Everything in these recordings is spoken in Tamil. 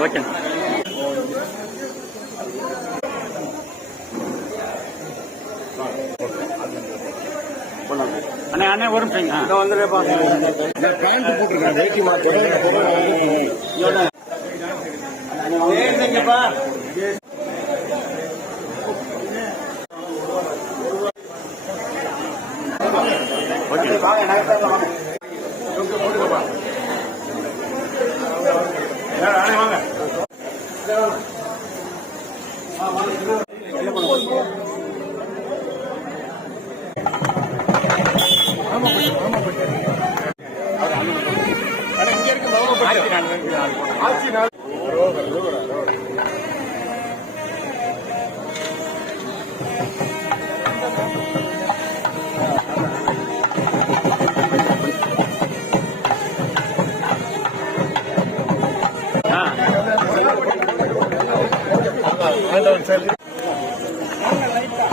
ஓகே. அண்ணே அண்ணே ஒரு நிமிஷம் பேண்ட் போட்டிருக்கேன் வேட்டி மாத்தி ஓகே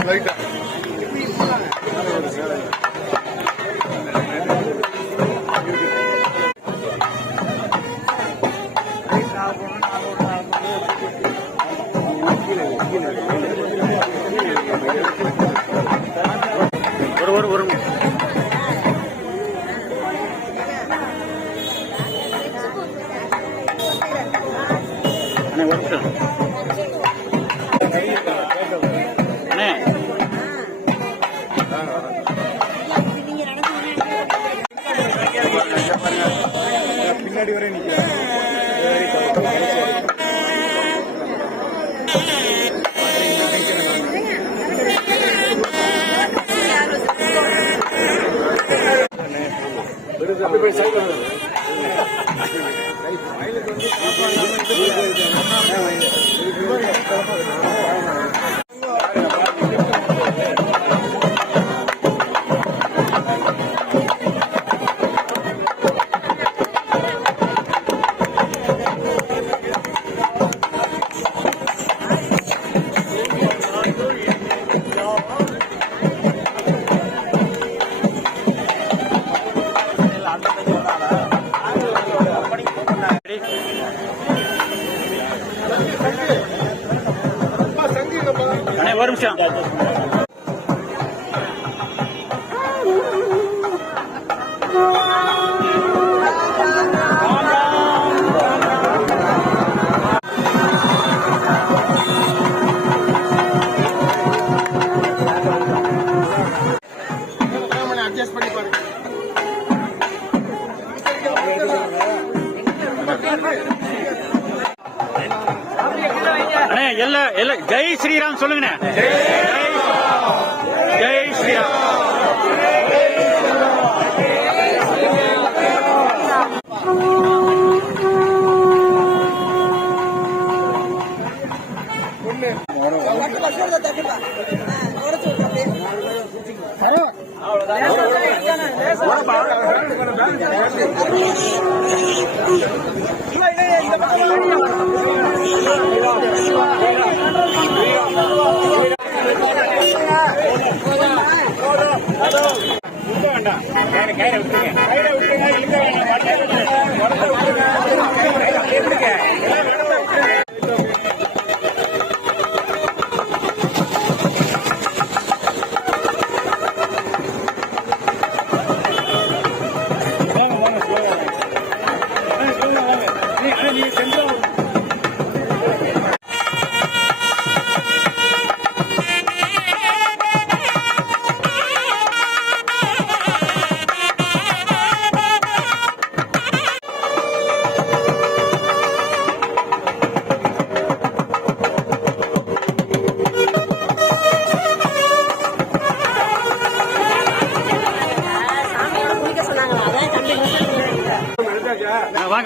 லைட்டா হবে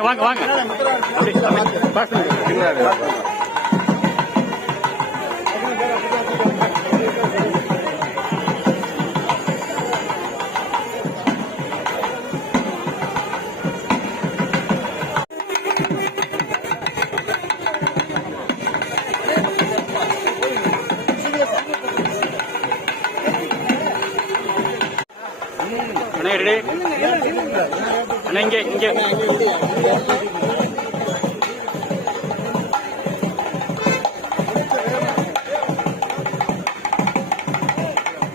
வாங்க வாங்க வாங்க. விநாயகரே அப்படி பாஸ் பண்ணுங்க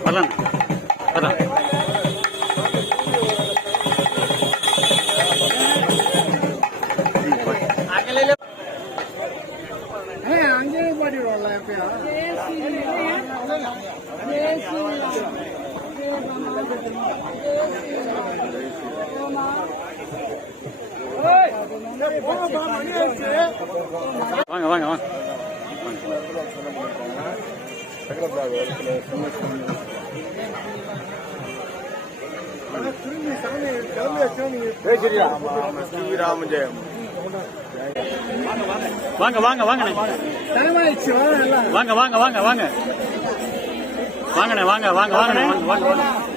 அண்ணா ரெடி அண்ணா வாங்க வாங்க வாங்க. ஸ்ரீராம ஜெயம் வாங்க வாங்க வாங்க. வாங்க வாங்க வாங்க வாங்க. வாங்கண்ணே வாங்க வாங்க வாங்கண்ணே வாங்க.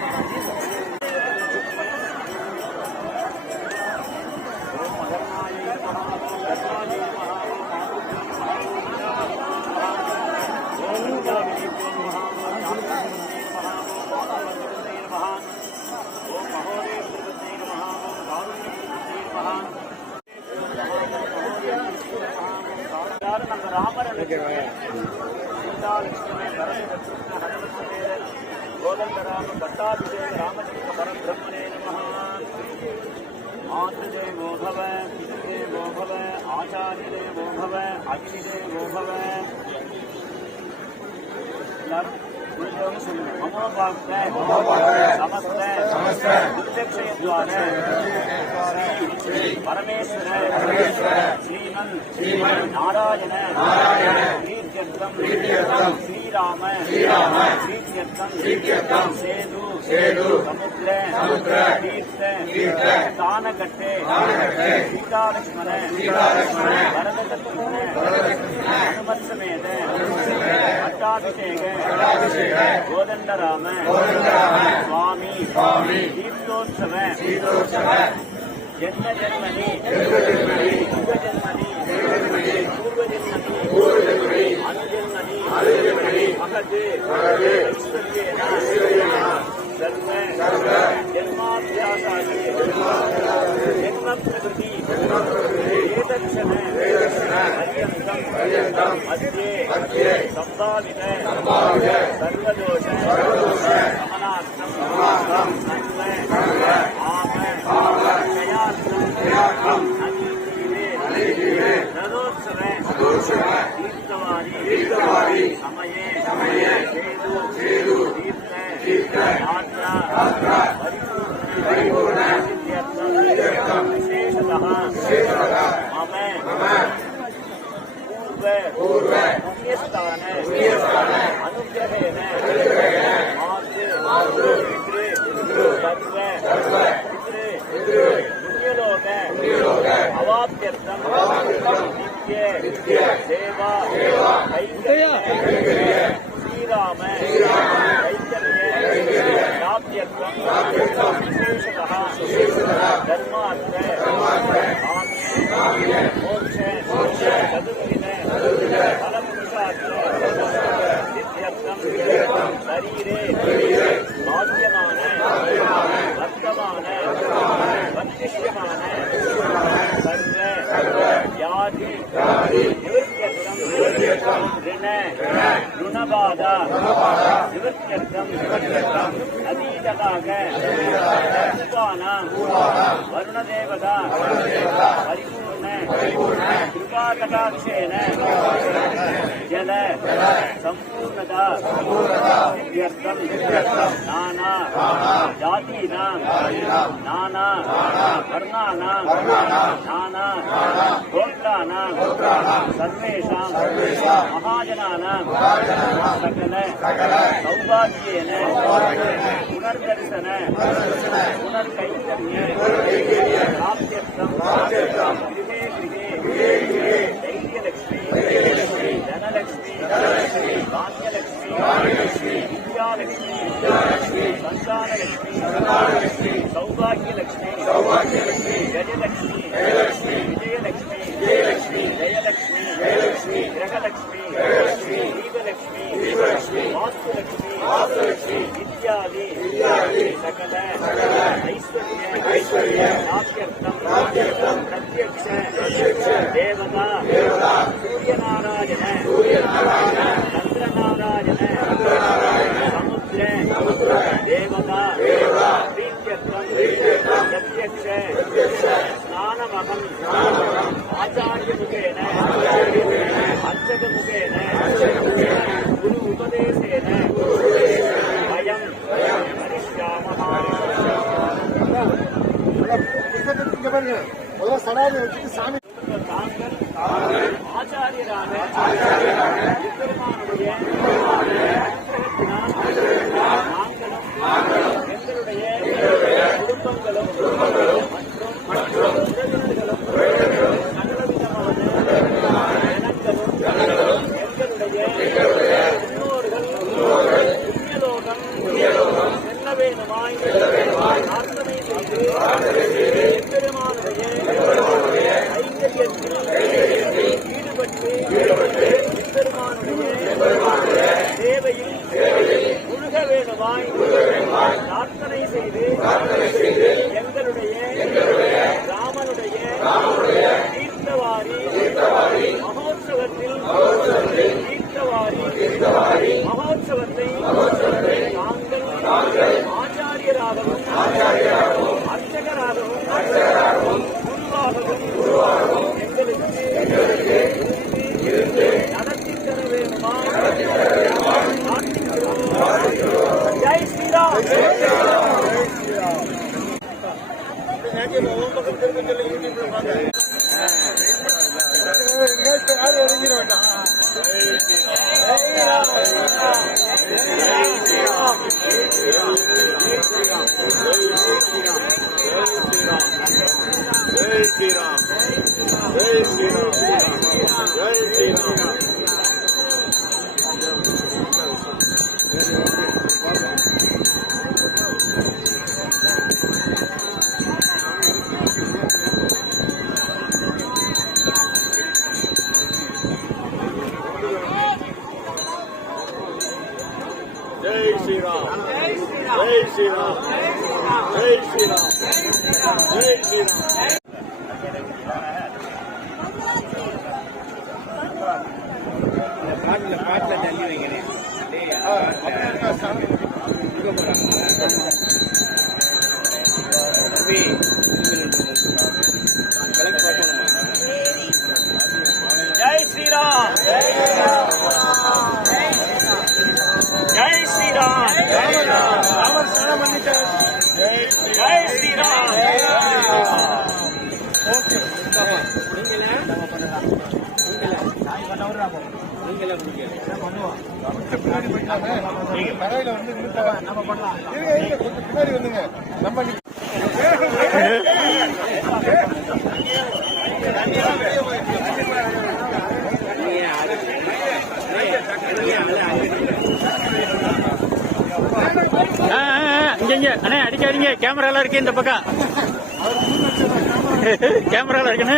பண்ணிக்கலாம் கோதண்டராம பட்டாபிஷேக ராமச்சந்திர பரபிரம்மனே நம மாத்ருதே மோகவ பிதே மோகவ ஆச்சாரியதே மோகவ அக்னிதே மோகவ எல்லாரும் புரிஞ்சவங்க சொல்லுங்க மமோ பாக்த நமஸ்த நமஸ்த துர்தக்ஷயத்வார பரமேஸ்வர ஸ்ரீமன் நாராயண நாராயண ஸ்ரீராம ஸ்ரீராம சேது சேது சமுத்திர சமுத்திர தீர்த்த தீர்த்த தானகட்டே தானகட்டே சீதாலட்சுமண சீதாலட்சுமண பட்டாபிஷேக பட்டாபிஷேக கோதண்டராம கோதண்டராம சுவாமி சுவாமி தீர்த்தோற்சவ தீர்த்தோற்சவ ஜென்ம ஜென்மனி ஜென்ம ஜென்மனி பூர்வ ஜென்மனி பூர்வ ஜென்மனி பூர்வ ஜென்மனி அனுஜென்மனி அனுஜென்மனி மகது மகது ஐஸ்வர்யேன சர்வ. சர்வ. ஜென்மாத்யாசாதி ஜென்ம பிரகிருதி ஜென்ம பிரகிருதி ஏதக்ஷண ஏதக்ஷண பர்யந்தம். பர்யந்தம். மத்தியே. மத்தியே. சம்பாவித. சம்பாவித. சர்வதோஷ. சர்வதோஷ. சமனார்த்தம் சமனார்த்தம் தீர்த்தவாரி சமயே சமய சேது சேது தீர்த்த தீர்த்த யாத்ரா யாத்ரா பரிபூர்ண பரிபூர்ண விசேஷதः விசேஷதः மம மம பூர்வ பூர்வ புண்ணியஸ்தான புண்ணியஸ்தான அனுகிரகேன அனுகிரகேன மாது மாது பித்ரு பித்ரு சர்வ சர்வ பித்ரு பித்ரு புண்ணியலோக புண்ணியலோக அவாப்யர்த்தம் அவாப்யர்த்தம் சேவா கைத்தறிய ஸ்ரீராம கைத்தறிய காப்பியத்துவம் பரிபூர்ண கிருபாகடாட்சேன ஜல சம்பூர்ணதா சித்தியர்த்தம் நானா ஜாதீனாம் நானா வர்ணானாம் நானா கோத்ரானாம் சர்வேஷாம் மகாஜனானாம் சகல சௌபாகியேன புனர்தர்சன புனர்கைங்கரிய Amen. யாரும் இறங்கிட ஜெய் ஸ்ரீராம் ஜெய் ஸ்ரீராம். பாட்டில் பாட்டில் தள்ளி வைக்கிறேன் ஜெய் ஸ்ரீராம் ஜெய் ஸ்ரீராம் ராமர் ஸ்நானம் பண்ணிட்டார் ஜெய் ஸ்ரீராம் நீங்க தரையில வந்து நின்னுட்டா நம்ம பண்ணலாம். இருங்க இருங்க கொஞ்சம் பின்னாடி வந்துங்க நம்ம நி- ஆ, ஆ, அண்ணே அடிக்காதீங்க. கேமரா எல்லாம் இருக்கு இந்த பக்கம். கேமரா எல்லாம் இருக்குண்ணே